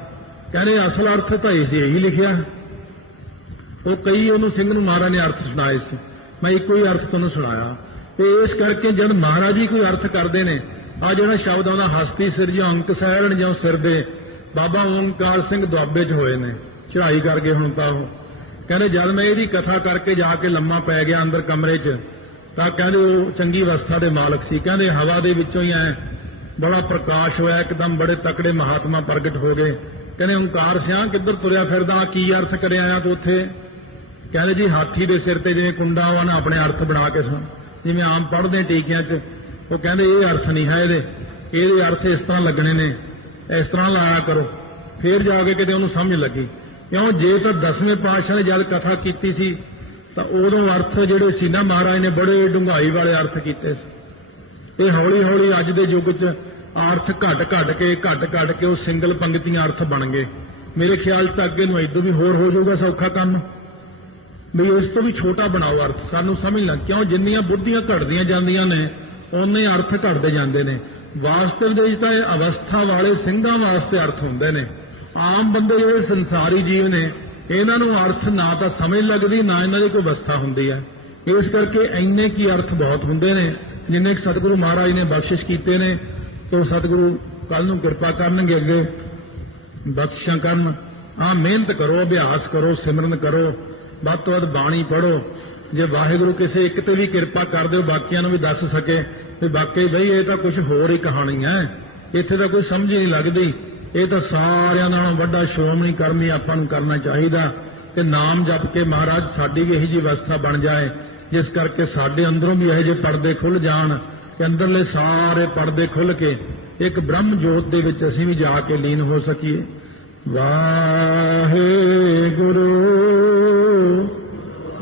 ਕਹਿੰਦੇ ਅਸਲ ਅਰਥ ਤਾਂ ਇਹੀ ਲਿਖਿਆ। ਉਹ ਕਈ ਉਹਨੂੰ ਸਿੰਘ ਨੂੰ ਮਹਾਰਾਜ ਨੇ ਅਰਥ ਸੁਣਾਏ ਸੀ, ਮੈਂ ਇੱਕੋ ਹੀ ਅਰਥ ਤੁਹਾਨੂੰ ਸੁਣਾਇਆ। ਤੇ ਇਸ ਕਰਕੇ ਜਦ ਮਹਾਰਾਜ ਹੀ ਕੋਈ ਅਰਥ ਕਰਦੇ ਨੇ, ਆ ਜਿਹੜਾ ਸ਼ਬਦ ਆਉਂਦਾ ਹਸਤੀ ਸਿਰਜਿਓ ਅੰਕ ਸਹਿਰਣ ਜਿਉ ਸਿਰ ਦੇ, ਬਾਬਾ ਓਮਕਾਰ ਸਿੰਘ ਦੁਆਬੇ 'ਚ ਹੋਏ ਨੇ, ਚੜ੍ਹਾਈ ਕਰ ਗਏ ਹੁਣ ਤਾਂ ਉਹ। ਕਹਿੰਦੇ ਜਦ ਮੈਂ ਇਹਦੀ ਕਥਾ ਕਰਕੇ ਜਾ ਕੇ ਲੰਮਾ ਪੈ ਗਿਆ ਅੰਦਰ ਕਮਰੇ 'ਚ, ਤਾਂ ਕਹਿੰਦੇ ਉਹ ਚੰਗੀ ਅਵਸਥਾ ਦੇ ਮਾਲਕ ਸੀ। ਕਹਿੰਦੇ ਹਵਾ ਦੇ ਵਿੱਚੋਂ ਹੀ ਐ ਬੜਾ ਪ੍ਰਕਾਸ਼ ਹੋਇਆ, ਇੱਕਦਮ ਬੜੇ ਤਕੜੇ ਮਹਾਤਮਾ ਪ੍ਰਗਟ ਹੋ ਗਏ। ਕਹਿੰਦੇ ਓਂਕਾਰ ਸਿਆਂ ਕਿੱਧਰ ਤੁਰਿਆ ਫਿਰਦਾ, ਕੀ ਅਰਥ ਕਰਿਆ ਆ ਤੂੰ ਉੱਥੇ। ਕਹਿੰਦੇ ਜੀ ਹਾਥੀ ਦੇ ਸਿਰ ਤੇ ਜਿਵੇਂ ਕੁੰਡਾ ਵਾ ਨਾ, ਆਪਣੇ ਅਰਥ ਬਣਾ ਕੇ ਸੁਣ, ਜਿਵੇਂ ਆਮ ਪੜ੍ਹਦੇ ਟੀਕਿਆਂ 'ਚ। ਉਹ ਕਹਿੰਦੇ ਇਹ ਅਰਥ ਨਹੀਂ ਹੈ ਇਹਦੇ ਅਰਥ ਇਸ ਤਰ੍ਹਾਂ ਲੱਗਣੇ ਨੇ, ਇਸ ਤਰ੍ਹਾਂ ਲਾਇਆ ਕਰੋ। ਫੇਰ ਜਾ ਕੇ ਕਿਤੇ ਉਹਨੂੰ ਸਮਝ ਲੱਗੀ। ਕਿਉਂ ਜੇ ਤਾਂ 10ਵੇਂ ਪਾਤਸ਼ਾਹ ਨੇ ਜਦ ਕਥਾ ਕੀਤੀ ਸੀ, ਤਾਂ ਉਦੋਂ ਅਰਥ ਜਿਹੜੇ ਸੀ ਨਾ, ਮਹਾਰਾਜ ਨੇ ਬੜੇ ਡੂੰਘਾਈ ਵਾਲੇ ਅਰਥ ਕੀਤੇ ਸੀ। ਇਹ ਹੌਲੀ ਹੌਲੀ ਅੱਜ ਦੇ ਯੁੱਗ 'ਚ ਅਰਥ ਘਟ ਕੇ ਉਹ ਸਿੰਗਲ ਪੰਕਤੀਆਂ ਅਰਥ ਬਣ ਗਏ। ਮੇਰੇ ਖਿਆਲ 'ਚ ਅੱਗੇ ਨੂੰ ਇਦੋਂ ਵੀ ਹੋਰ ਹੋ ਜਾਊਗਾ ਸੌਖਾ ਕੰਮ, ਵੀ ਇਸ ਤੋਂ ਵੀ ਛੋਟਾ ਬਣਾਓ ਅਰਥ, ਸਾਨੂੰ ਸਮਝ ਲੱਗ। ਕਿਉਂ ਜਿੰਨੀਆਂ ਬੁੱਧੀਆਂ ਘਟਦੀਆਂ ਜਾਂਦੀਆਂ ਨੇ, ਓਨੇ ਅਰਥ ਘਟਦੇ ਜਾਂਦੇ ਨੇ। ਵਾਸਤਵ ਦੇ ਵਿੱਚ ਤਾਂ ਇਹ ਅਵਸਥਾ ਵਾਲੇ ਸਿੰਘਾਂ ਵਾਸਤੇ ਅਰਥ ਹੁੰਦੇ ਨੇ। ਆਮ ਬੰਦੇ ਜਿਹੜੇ ਸੰਸਾਰੀ ਜੀਵ ਨੇ, ਇਹਨਾਂ ਨੂੰ ਅਰਥ ਨਾ ਤਾਂ ਸਮਝ ਲੱਗਦੀ, ਨਾ ਇਹਨਾਂ ਦੀ ਕੋਈ ਅਵਸਥਾ ਹੁੰਦੀ ਹੈ। ਇਸ ਕਰਕੇ ਇੰਨੇ ਕੀ ਅਰਥ ਬਹੁਤ ਹੁੰਦੇ ਨੇ, ਜਿੰਨੇ ਸਤਿਗੁਰੂ ਮਹਾਰਾਜ ਨੇ ਬਖਸ਼ਿਸ਼ ਕੀਤੇ ਨੇ। ਤੋ ਸਤਿਗੁਰੂ ਕੱਲ ਨੂੰ ਕਿਰਪਾ ਕਰਨਗੇ, ਅੱਗੇ ਬਖਸ਼ਿਸ਼ਾਂ ਕਰਨ। ਮਿਹਨਤ ਕਰੋ, ਅਭਿਆਸ ਕਰੋ, ਸਿਮਰਨ ਕਰੋ, ਵੱਧ ਤੋਂ ਵੱਧ ਬਾਣੀ ਪੜ੍ਹੋ। ਜੇ ਵਾਹਿਗੁਰੂ ਕਿਸੇ ਇੱਕ ਤੇ ਵੀ ਕਿਰਪਾ ਕਰ ਦਿਓ, ਬਾਕੀਆਂ ਨੂੰ ਵੀ ਦੱਸ ਸਕੇ ਵੀ ਵਾਕਈ ਬਈ ਇਹ ਤਾਂ ਕੁਝ ਹੋਰ ਹੀ ਕਹਾਣੀ ਹੈ, ਇੱਥੇ ਤਾਂ ਕੋਈ ਸਮਝ ਹੀ ਨਹੀਂ ਲੱਗਦੀ। ਇਹ ਤਾਂ ਸਾਰਿਆਂ ਨਾਲੋਂ ਵੱਡਾ ਸ਼੍ਰੋਮਣੀ ਕਰਮੀ ਆਪਾਂ ਨੂੰ ਕਰਨਾ ਚਾਹੀਦਾ। ਤੇ ਨਾਮ ਜਪ ਕੇ ਮਹਾਰਾਜ ਸਾਡੀ ਵੀ ਇਹੋ ਜਿਹੀ ਅਵਸਥਾ ਬਣ ਜਾਏ, ਜਿਸ ਕਰਕੇ ਸਾਡੇ ਅੰਦਰੋਂ ਵੀ ਇਹੋ ਜਿਹੇ ਪਰਦੇ ਖੁੱਲ ਜਾਣ ਕਿ ਅੰਦਰਲੇ ਸਾਰੇ ਪਰਦੇ ਖੁੱਲ ਕੇ ਇੱਕ ਬ੍ਰਹਮ ਜੋਤ ਦੇ ਵਿੱਚ ਅਸੀਂ ਵੀ ਜਾ ਕੇ ਲੀਨ ਹੋ ਸਕੀਏ। ਵਾਹਿਗੁਰੂ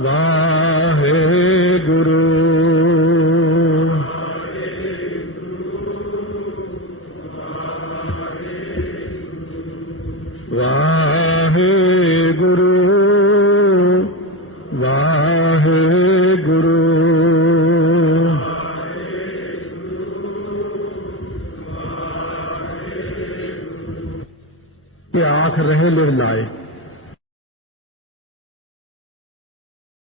ਵਾਹਿਗੁਰੂ ਵਾਹਿਗੁਰੂ ਵਾਹਿਗੁਰੂ ਲਾਏ।